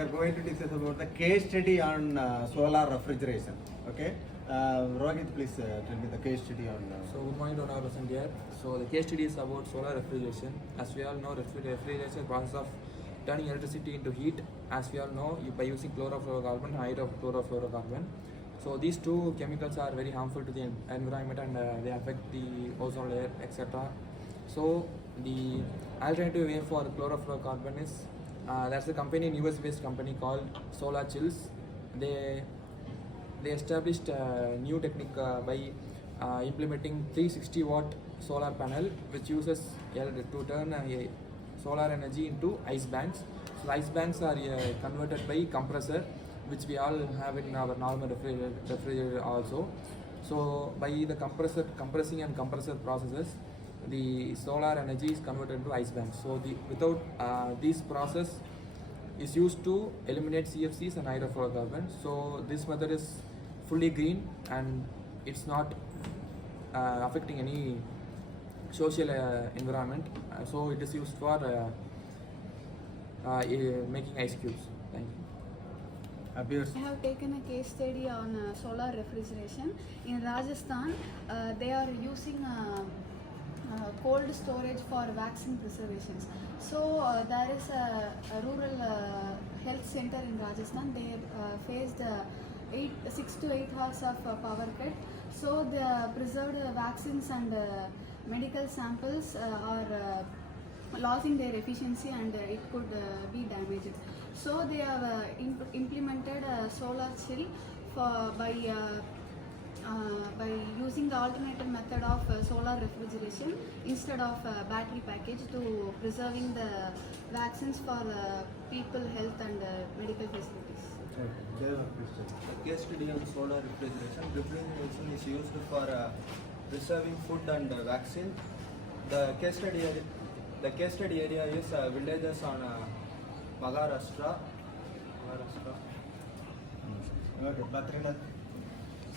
are going to discuss about the case study on solar refrigeration. Okay, Rohit, please tell me the case study on. So good morning to all present here. So the case study is about solar refrigeration. As we all know, refrigeration is the process of turning electricity into heat. As we all know, by using chlorofluorocarbon, hydrofluorocarbon. So these two chemicals are very harmful to the environment and they affect the ozone layer, etc. So the alternative way for chlorofluorocarbon is there's a company, an US-based company called Solar Chills. They established a new technique by implementing 360 watt solar panel which uses to turn solar energy into ice banks. So the ice banks are converted by compressor, which we all have in our normal refrigerator also. So by the compressing and compressor processes, the solar energy is converted into ice banks. So without this process is used to eliminate CFCs and hydrofluorocarbons. So this method is fully green and it's not affecting any social environment. So it is used for making ice cubes. Thank you. I have taken a case study on solar refrigeration. In Rajasthan, they are using cold storage for vaccine preservations. So there is a rural health center in Rajasthan. They faced 6 to 8 hours of power cut. So the preserved vaccines and medical samples are losing their efficiency and it could be damaged. So they have implemented a solar chill by using the alternative method of solar refrigeration instead of battery package to preserving the vaccines for people health and medical facilities. The case study on solar refrigeration. Refrigeration is used for preserving food and vaccine. The case study area is villages on Maharashtra.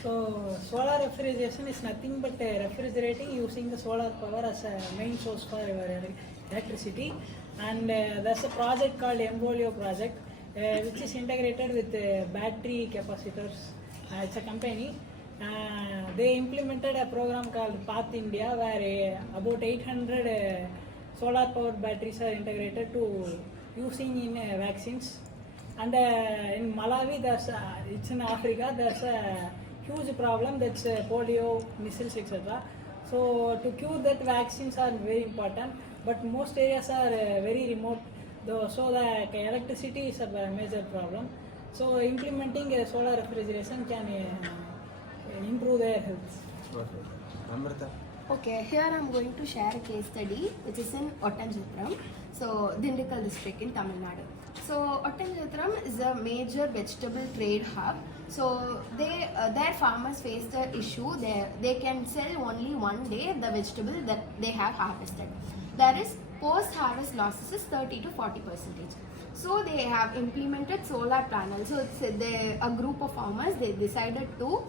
So solar refrigeration is nothing but refrigerating using the solar power as a main source for your electricity. And there's a project called Embolio project, which is integrated with battery capacitors. It's a company. They implemented a program called Path India, where about 800 solar powered batteries are integrated to using in vaccines. And in Malawi, it's in Africa, there's a huge problem, that's polio, measles, etc. So to cure that, vaccines are very important, but most areas are very remote, so the electricity is a major problem. So implementing a solar refrigeration can improve their health. Okay, here I am going to share a case study which is in Ottanjatram, so Dindigul district in Tamil Nadu. So Ottanjatram is a major vegetable trade hub. So their farmers face the issue they can sell only one day the vegetable that they have harvested. There is post-harvest losses is 30 to 40%. So they have implemented solar panels. So it's a group of farmers, they decided to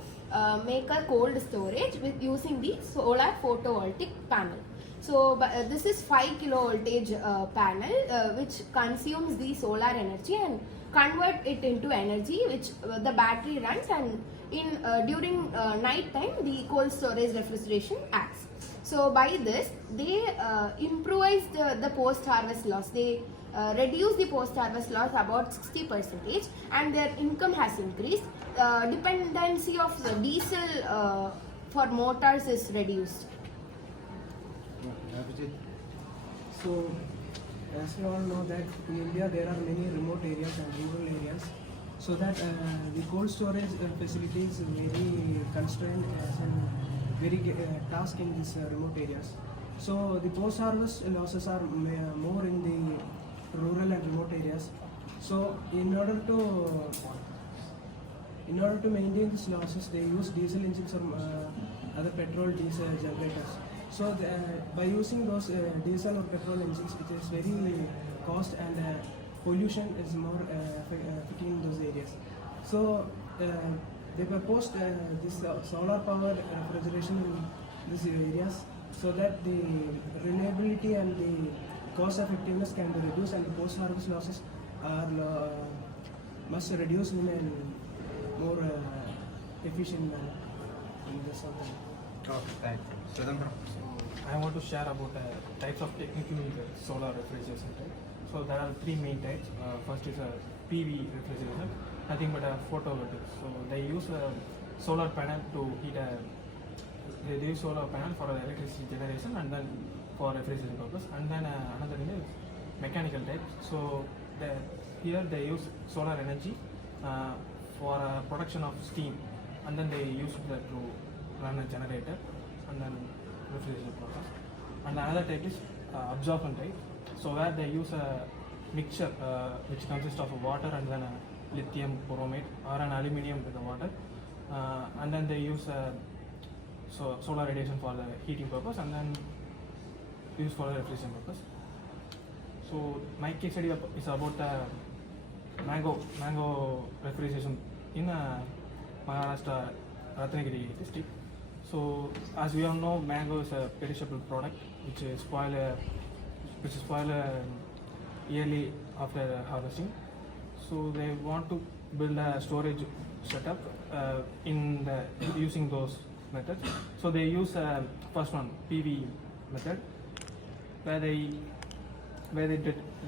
make a cold storage with using the solar photovoltaic panel. So this is 5 kilovoltage panel which consumes the solar energy and convert it into energy which the battery runs, and in during night time the cold storage refrigeration acts. So by this they improvise the post-harvest loss. They reduce the post-harvest loss about 60% and their income has increased. Dependency of the diesel for motors is reduced. So, as you all know that in India there are many remote areas and rural areas, so that the cold storage facility is very constrained and very task in these remote areas. So the post-harvest losses are more in the rural and remote areas. So in order to maintain these losses, they use diesel engines or other petrol diesel generators. So by using those diesel or petrol engines, which is very cost and pollution is more affecting in those areas. So they proposed this solar power refrigeration in these areas, so that the reliability and the cost effectiveness can be reduced and the post-harvest losses are must reduce in a more efficient manner in the southern. Okay, thank you. Chidambaram. I want to share about types of technical solar refrigeration type. So there are three main types. First is a PV refrigeration, nothing but a photovoltaic. So they use a solar panel to heat they use solar panel for electricity generation and then for refrigeration purpose. And then another thing is mechanical type. So here they use solar energy for production of steam, and then they use that to run a generator and then refrigeration process. And another type is absorption type. So where they use a mixture which consists of water and then a lithium bromide or an aluminium with the water, and then they use solar radiation for the heating purpose and then use for the refrigeration purpose. So my case study is about mango refrigeration in Maharashtra Ratnagiri district. So as we all know, mango is a perishable product which is spoiled yearly after harvesting. So they want to build a storage setup in using those methods. So they use first one, PV method, where they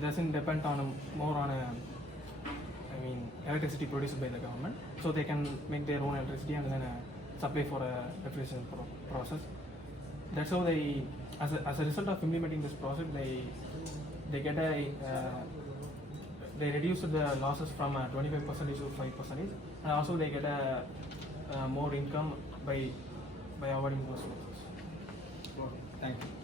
doesn't depend on electricity produced by the government. So they can make their own electricity and then supply for a refrigeration process. That's how they, as a result of implementing this process, they get they reduce the losses from 25% to 5%, and also they get more income by avoiding those losses. Okay, thank you.